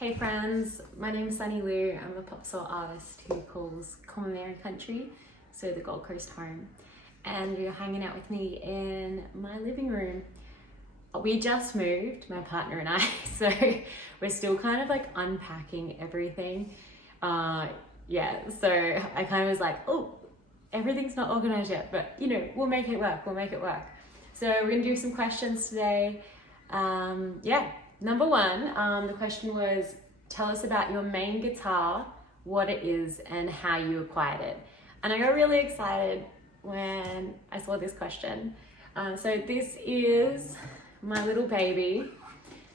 Hey friends, my name is Sunny Luwe. I'm a pop soul artist who calls common man country, so the Gold Coast home. And you're hanging out with me in my living room. We just moved, my partner and I, so we're still kind of like unpacking everything. So I kind of was like, oh, everything's not organized yet, but you know, we'll make it work, So we're gonna do some questions today. Number one, the question was, tell us about your main guitar, what it is, and how you acquired it. And I got really excited when I saw this question. So this is my little baby.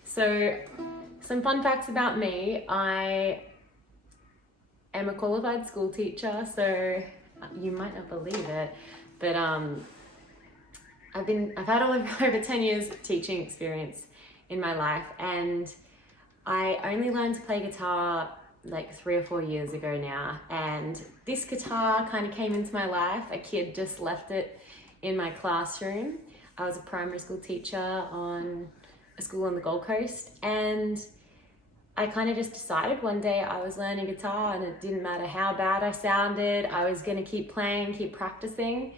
So some fun facts about me. I am a qualified school teacher, so you might not believe it, but I've had over 10 years teaching experience in my life, and I only learned to play guitar like 3 or 4 years ago now. And this guitar kind of came into my life. A kid just left it in my classroom. I was a primary school teacher on a school on the Gold Coast, and I kind of just decided one day I was learning guitar, and it didn't matter how bad I sounded, I was gonna keep playing, keep practicing.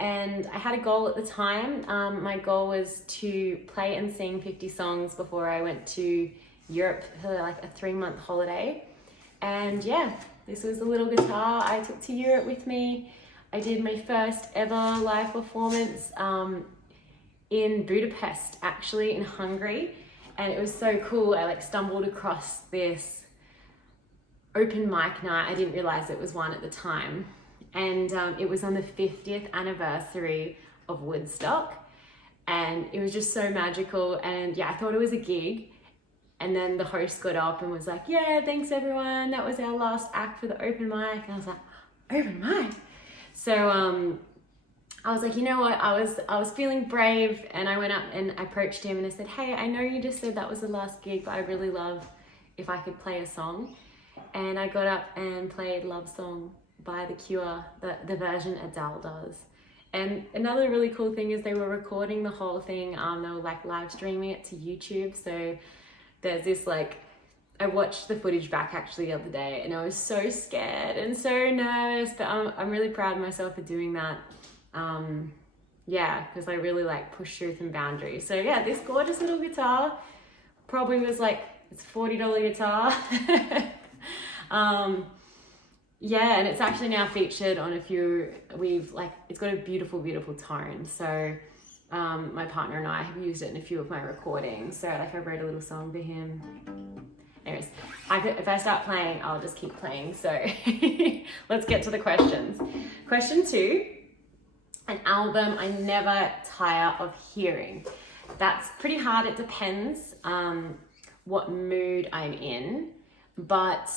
And I had a goal at the time. My goal was to play and sing 50 songs before I went to Europe for like a 3-month holiday. And yeah, this was the little guitar I took to Europe with me. I did my first ever live performance in Budapest, actually in Hungary. And it was so cool. I like stumbled across this open mic night. I didn't realize it was one at the time. And it was on the 50th anniversary of Woodstock, and it was just so magical. And yeah, I thought it was a gig, and then the host got up and was like, yeah, thanks everyone, that was our last act for the open mic. And I was like, open mic? So I was like, you know what, I was feeling brave, and I went up and I approached him and I said, hey, I know you just said that was the last gig, but I really love if I could play a song. And I got up and played Love Song by The Cure, the version Adele does. And another really cool thing is they were recording the whole thing. They were like live streaming it to YouTube. So there's this like, I watched the footage back actually the other day, and I was so scared and so nervous, but I'm really proud of myself for doing that. Because I really like pushed through some boundaries. So yeah, this gorgeous little guitar probably was like, it's a $40 guitar. And it's actually now featured on a few, it's got a beautiful, beautiful tone. So my partner and I have used it in a few of my recordings. So like I wrote a little song for him. Anyways, if I start playing, I'll just keep playing. So let's get to the questions. Question 2, an album I never tire of hearing. That's pretty hard. It depends what mood I'm in, but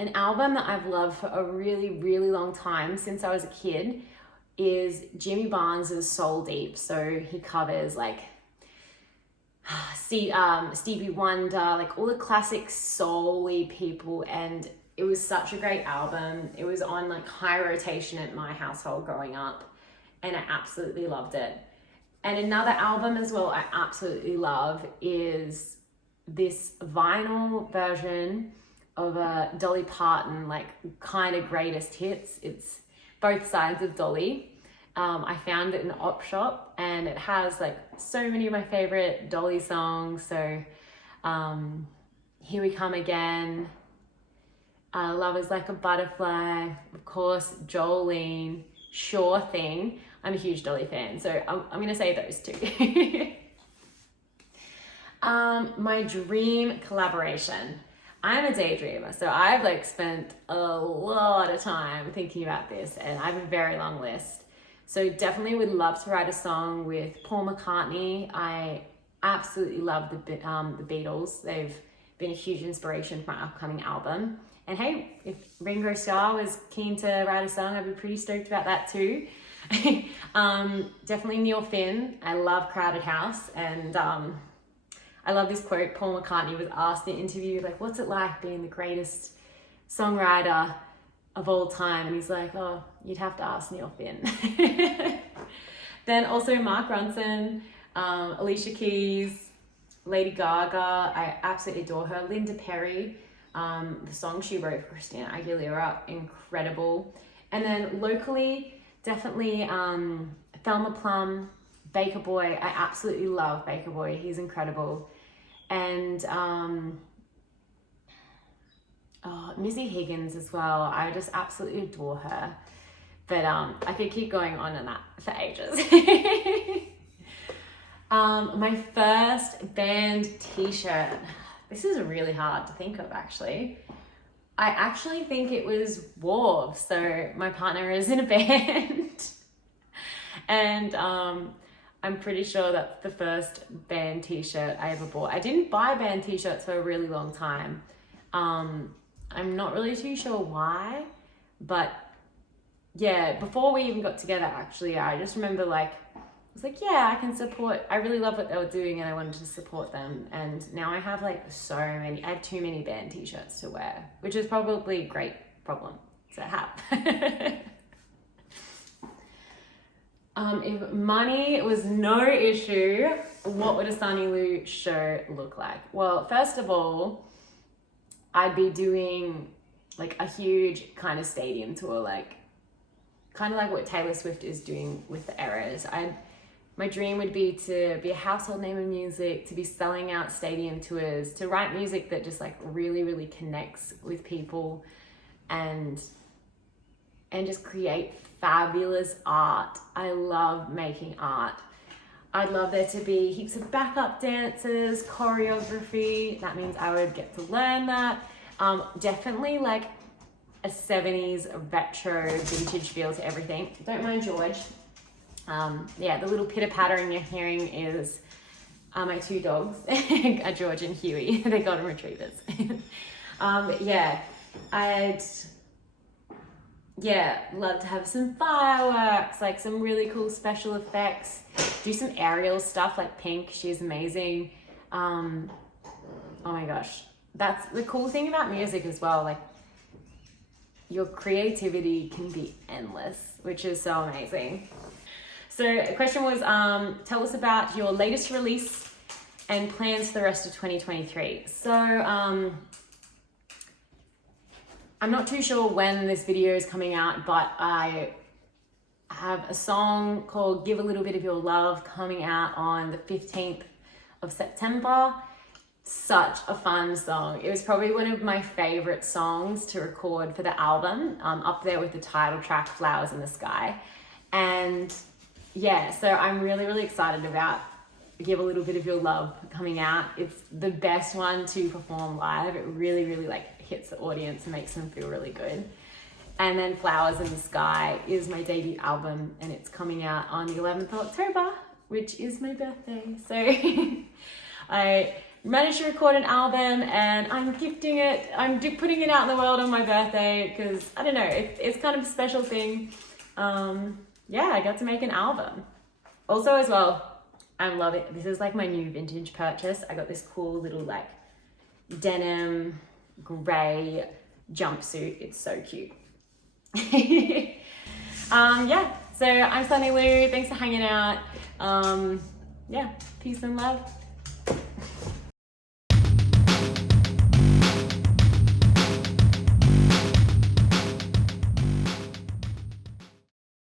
an album that I've loved for a really, really long time, since I was a kid, is Jimmy Barnes's Soul Deep. So he covers like Stevie Wonder, like all the classic soul-y people, and it was such a great album. It was on like high rotation at my household growing up, and I absolutely loved it. And another album as well I absolutely love is this vinyl version of a Dolly Parton, like kind of greatest hits. It's both sides of Dolly. I found it in an op shop, and it has like so many of my favorite Dolly songs. So Here We Come Again, Love Is Like a Butterfly, of course, Jolene, Sure Thing. I'm a huge Dolly fan, so I'm gonna say those two. My dream collaboration. I'm a daydreamer, so I've like spent a lot of time thinking about this, and I have a very long list. So definitely would love to write a song with Paul McCartney. I absolutely love the Beatles. They've been a huge inspiration for my upcoming album. And hey, if Ringo Starr was keen to write a song, I'd be pretty stoked about that too. Definitely Neil Finn. I love Crowded House, and I love this quote. Paul McCartney was asked in an interview, like, what's it like being the greatest songwriter of all time? And he's like, oh, you'd have to ask Neil Finn. Then also Mark Ronson, Alicia Keys, Lady Gaga, I absolutely adore her. Linda Perry, the song she wrote for Christina Aguilera, incredible. And then locally, definitely Thelma Plum, Baker Boy. I absolutely love Baker Boy. He's incredible. And Missy Higgins as well. I just absolutely adore her. But I could keep going on that for ages. My first band t-shirt. This is really hard to think of, actually. I actually think it was Warv. So my partner is in a band. And I'm pretty sure that's the first band t-shirt I ever bought. I didn't buy band t-shirts for a really long time. I'm not really too sure why, but yeah, before we even got together, actually, I just remember like, I was like, yeah, I can support, I really love what they were doing and I wanted to support them. And now I have like so many, I have too many band t-shirts to wear, which is probably a great problem to have. If money was no issue, what would a Sunny Luwe show look like? Well, first of all, I'd be doing like a huge kind of stadium tour, like kind of like what Taylor Swift is doing with the Eras. My dream would be to be a household name in music, to be selling out stadium tours, to write music that just like really, really connects with people and just create fabulous art. I love making art. I'd love there to be heaps of backup dancers, choreography. That means I would get to learn that. Definitely like a 70s retro vintage feel to everything. Don't mind George. Yeah, the little pitter pattering you're hearing is my two dogs, George and Huey. They're golden retrievers. Yeah, I'd love to have some fireworks, like some really cool special effects, do some aerial stuff like Pink, she's amazing. Oh my gosh, that's the cool thing about music as well, like your creativity can be endless, which is so amazing. So the question was, tell us about your latest release and plans for the rest of 2023. So I'm not too sure when this video is coming out, but I have a song called Give a Little Bit of Your Love coming out on the 15th of September. Such a fun song. It was probably one of my favorite songs to record for the album, up there with the title track, Flowers in the Sky. And yeah, so I'm really, really excited about Give a Little Bit of Your Love coming out. It's the best one to perform live. It really, really like hits the audience and makes them feel really good. And then Flowers in the Sky is my debut album and it's coming out on the 11th of October, which is my birthday. So I managed to record an album and I'm gifting it. I'm putting it out in the world on my birthday because, I don't know, it's kind of a special thing. Yeah, I got to make an album. Also as well, I love it. This is like my new vintage purchase. I got this cool little like denim gray jumpsuit. It's so cute. Yeah, so I'm Sunny Luwe. Thanks for hanging out. Yeah, peace and love.